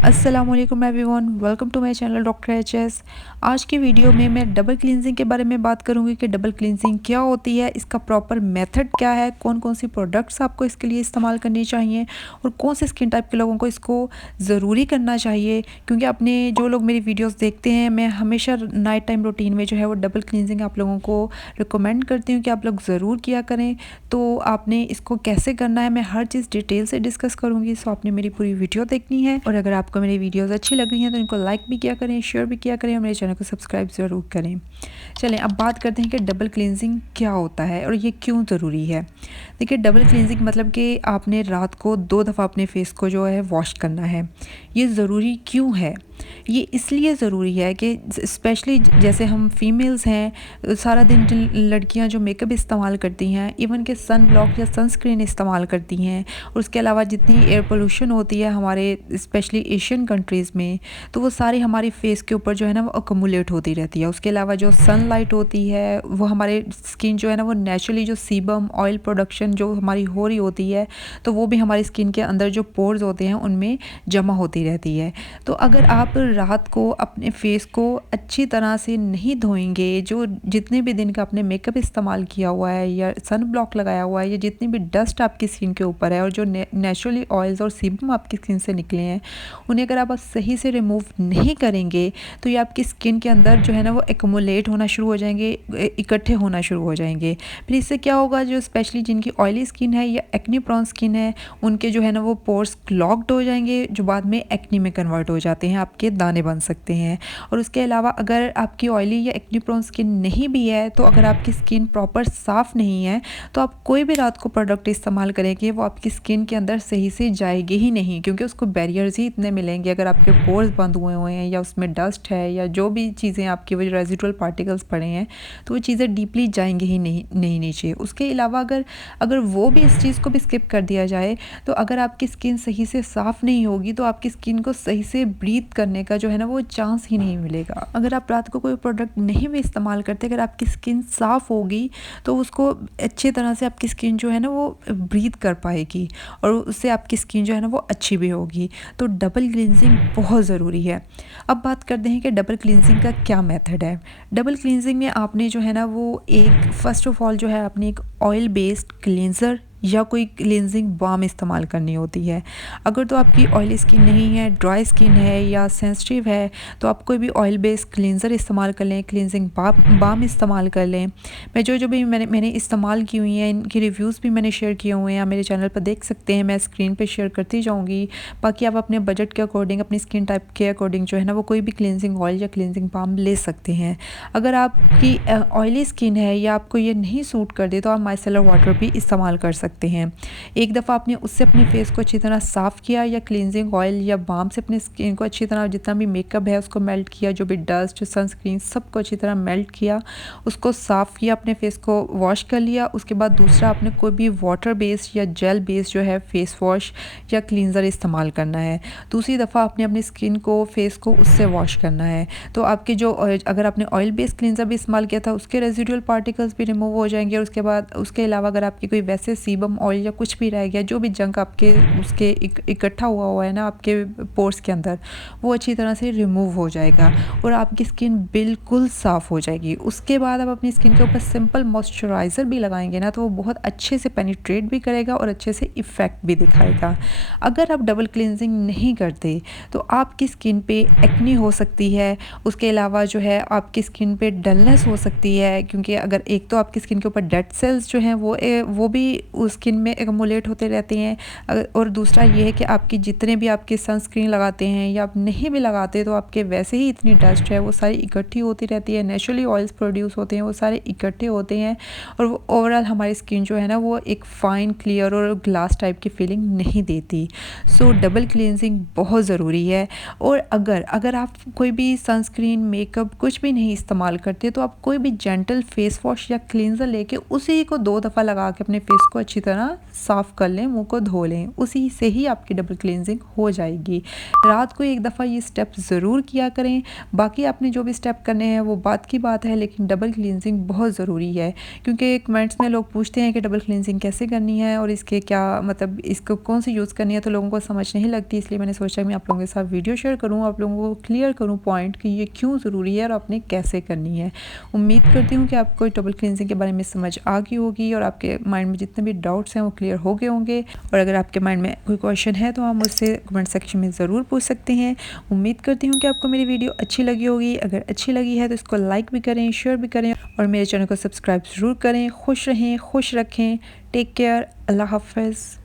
अस्सलामुअलैकुम everyone, welcome to my channel doctor HS. आज की वीडियो में मैं डबल क्लींजिंग के बारे में बात करूंगी कि डबल क्लींजिंग क्या होती है, इसका प्रॉपर मेथड क्या है, कौन कौन सी प्रोडक्ट्स आपको इसके लिए इस्तेमाल करनी चाहिए और कौन से स्किन टाइप के लोगों को इसको ज़रूरी करना चाहिए। क्योंकि अपने जो लोग मेरी वीडियोज़ देखते हैं, मैं हमेशा नाइट टाइम रूटीन में जो है वो डबल क्लींजिंग आप लोगों को रिकमेंड करती हूँ कि आप लोग ज़रूर किया करें। तो आपने इसको कैसे करना है, मैं हर चीज़ डिटेल से डिस्कस करूँगी। सो आपने मेरी पूरी वीडियो देखनी है और अगर आपको मेरी वीडियोस अच्छी लग रही हैं तो इनको लाइक भी किया करें, शेयर भी किया करें और मेरे चैनल को सब्सक्राइब ज़रूर करें। चलें अब बात करते हैं कि डबल क्लींजिंग क्या होता है और ये क्यों ज़रूरी है। देखिए, डबल क्लींजिंग मतलब कि आपने रात को 2 दफ़ा अपने फेस को जो है वॉश करना है। ये ज़रूरी क्यों है? ये इसलिए ज़रूरी है कि स्पेशली जैसे हम फीमेल्स हैं, सारा दिन जिन लड़कियां जो मेकअप इस्तेमाल करती हैं, इवन के सन ब्लॉक या सनस्क्रीन इस्तेमाल करती हैं, और उसके अलावा जितनी एयर पोल्यूशन होती है हमारे स्पेशली एशियन कंट्रीज़ में, तो वो सारी हमारी फेस के ऊपर जो है ना वो अकोमुलेट होती रहती है। उसके अलावा जो सनलाइट होती है वो हमारे स्किन जो है ना वो नेचुरली जो सीबम ऑयल प्रोडक्शन जो हमारी हो रही होती है, तो वो भी हमारी स्किन के अंदर जो पोर्स होते हैं उनमें जमा होती रहती है। तो अगर आप रात को अपने फेस को अच्छी तरह से नहीं धोएंगे, जो जितने भी दिन का आपने मेकअप इस्तेमाल किया हुआ है या सन ब्लॉक लगाया हुआ है या जितनी भी डस्ट आपकी स्किन के ऊपर है और जो नेचुरली ऑयल्स और सीबम आपकी स्किन से निकले हैं, उन्हें अगर आप सही से रिमूव नहीं करेंगे तो ये आपकी स्किन के अंदर जो है ना वो एक्यूमुलेट होना शुरू हो जाएंगे, इकट्ठे होना शुरू हो जाएंगे। फिर इससे क्या होगा, जो स्पेशली जिनकी ऑयली स्किन है या एक्ने प्रोन स्किन है, उनके जो है ना वो पोर्स क्लॉग्ड हो जाएंगे, जो बाद में एक्ने में कन्वर्ट हो जाते हैं, आपके दाने बन सकते हैं। और उसके अलावा अगर आपकी ऑयली या एक्ने प्रोन स्किन नहीं भी है, तो अगर आपकी स्किन प्रॉपर साफ़ नहीं है तो आप कोई भी रात को प्रोडक्ट इस्तेमाल करेंगे वो आपकी स्किन के अंदर सही से जाएगी ही नहीं, क्योंकि उसको बैरियर्स ही इतने मिलेंगे। अगर आपके पोर्स बंद हुए हैं या उसमें डस्ट है या जो भी चीज़ें आपकी वो रेजिडुअल पार्टिकल्स पड़े हैं, तो वो चीज़ें डीपली जाएंगी ही नहीं नीचे। उसके अलावा अगर अगर वो भी इस चीज़ को भी स्किप कर दिया जाए, तो अगर आपकी स्किन सही से साफ़ नहीं होगी तो आपकी स्किन को सही से ब्रीथ करने का जो है ना वो चांस ही नहीं मिलेगा। अगर आप रात को कोई प्रोडक्ट नहीं भी इस्तेमाल करते, अगर आपकी स्किन साफ़ होगी तो उसको अच्छी तरह से आपकी स्किन जो है ना वो ब्रीथ कर पाएगी और उससे आपकी स्किन जो है ना वो अच्छी भी होगी। तो डबल क्लींजिंग बहुत ज़रूरी है। अब बात करते हैं कि डबल क्लींजिंग का क्या मेथड है। डबल क्लींजिंग में आपने जो है ना वो एक फ़र्स्ट ऑफ ऑल जो है आपने एक ऑयल बेस्ड क्लींजर या कोई क्लींजिंग बाम इस्तेमाल करनी होती है। अगर तो आपकी ऑयली स्किन नहीं है, ड्राई स्किन है या सेंसिटिव है, तो आप कोई भी ऑयल बेस्ड क्लींजर इस्तेमाल कर लें, क्लींजिंग बाम इस्तेमाल कर लें। मैं जो जो भी मैंने इस्तेमाल की हुई हैं, इनकी रिव्यूज़ भी मैंने शेयर किए हुए हैं, आप मेरे चैनल पर देख सकते हैं, मैं स्क्रीन पे शेयर करती जाऊँगी। बाकी आप अपने बजट के अकॉर्डिंग, अपनी स्किन टाइप के अकॉर्डिंग जो है ना वो कोई भी क्लींजिंग ऑयल या क्लींजिंग बाम ले सकते हैं। अगर आपकी ऑयली स्किन है या आपको ये नहीं सूट कर दे, तो आप माइसेलर वाटर भी इस्तेमाल कर सकते हैं। एक दफ़ा आपने उससे अपने फेस को अच्छी तरह साफ़ किया या क्लींजिंग ऑयल या बाम से अपने स्किन को अच्छी तरह, जितना भी मेकअप है उसको मेल्ट किया, जो भी डस्ट सनस्क्रीन सबको अच्छी तरह मेल्ट किया, उसको साफ़ किया, अपने फेस को वॉश कर लिया। उसके बाद दूसरा आपने कोई भी वाटर बेस्ड या जेल बेस्ड जो है फेस वॉश या क्लींजर इस्तेमाल करना है। दूसरी दफ़ा आपने अपनी स्किन को, फेस को उससे वॉश करना है। तो आपके जो अगर आपने ऑयल बेस्ड क्लींजर भी इस्तेमाल किया था उसके रेजिडुअल पार्टिकल्स भी रिमूव हो जाएंगे। और उसके बाद उसके अलावा अगर आपकी कोई वैसे सीबम ऑयल या कुछ भी रह गया, जो भी जंक आपके उसके इकट्ठा हुआ है ना आपके पोर्स के अंदर, वो अच्छी तरह से रिमूव हो जाएगा और आपकी स्किन बिल्कुल साफ़ हो जाएगी। उसके बाद आप अपनी स्किन के ऊपर सिंपल मॉइस्चराइज़र भी लगाएंगे ना, तो वो बहुत अच्छे से पेनिट्रेट भी करेगा और अच्छे से इफ़ेक्ट भी दिखाएगा। अगर आप डबल क्लींजिंग नहीं करते तो आपकी स्किन पे एक्ने हो सकती है। उसके अलावा जो है आपकी स्किन पे डलनेस हो सकती है, क्योंकि अगर एक तो आपकी स्किन के ऊपर डेड सेल्स जो हैं वो भी उस स्किन में एक्युमुलेट होते रहते हैं। और दूसरा ये है कि आपकी जितने भी आपके सनस्क्रीन लगाते हैं या आप नहीं भी लगाते, तो आपके वैसे ही इतनी डस्ट है वो सारी इकट्ठी होती रहती है, नेचुरली ऑयल्स प्रोड्यूस होते हैं वो सारे इकट्ठे होते हैं और वो ओवरऑल हमारी स्किन जो है ना वो एक फ़ाइन क्लियर और ग्लास टाइप की फीलिंग नहीं देती। सो डबल क्लींजिंग बहुत ज़रूरी है। और अगर आप कोई भी सनस्क्रीन, मेकअप कुछ भी नहीं इस्तेमाल करते, तो आप कोई भी जेंटल फेस वॉश या क्लींजर लेके उसी को 2 दफ़ा लगा के अपने फेस को अच्छी अच्छी तरह साफ़ कर लें, मुँह को धो लें, उसी से ही आपकी डबल क्लींजिंग हो जाएगी। रात को एक दफ़ा ये स्टेप ज़रूर किया करें। बाकी आपने जो भी स्टेप करने हैं वो बात की बात है, लेकिन डबल क्लींजिंग बहुत ज़रूरी है, क्योंकि कमेंट्स में लोग पूछते हैं कि डबल क्लींजिंग कैसे करनी है और इसके क्या मतलब इसको कौन सी यूज़ करनी है, तो लोगों को समझ नहीं लगती। इसलिए मैंने सोचा मैं आप लोगों के साथ वीडियो शेयर करूँ, आप लोगों को क्लियर करूँ पॉइंट कि ये क्यों ज़रूरी है और आपने कैसे करनी है। उम्मीद करती हूँ कि आपको डबल क्लींजिंग के बारे में समझ आ गई होगी और आपके माइंड में जितने भी डाउट्स हैं वो क्लियर हो गए होंगे। और अगर आपके माइंड में कोई क्वेश्चन है तो आप मुझसे कमेंट सेक्शन में ज़रूर पूछ सकते हैं। उम्मीद करती हूँ कि आपको मेरी वीडियो अच्छी लगी होगी। अगर अच्छी लगी है तो इसको लाइक भी करें, शेयर भी करें और मेरे चैनल को सब्सक्राइब ज़रूर करें। खुश रहें, खुश रखें। Take care. अल्लाह हाफ़िज़।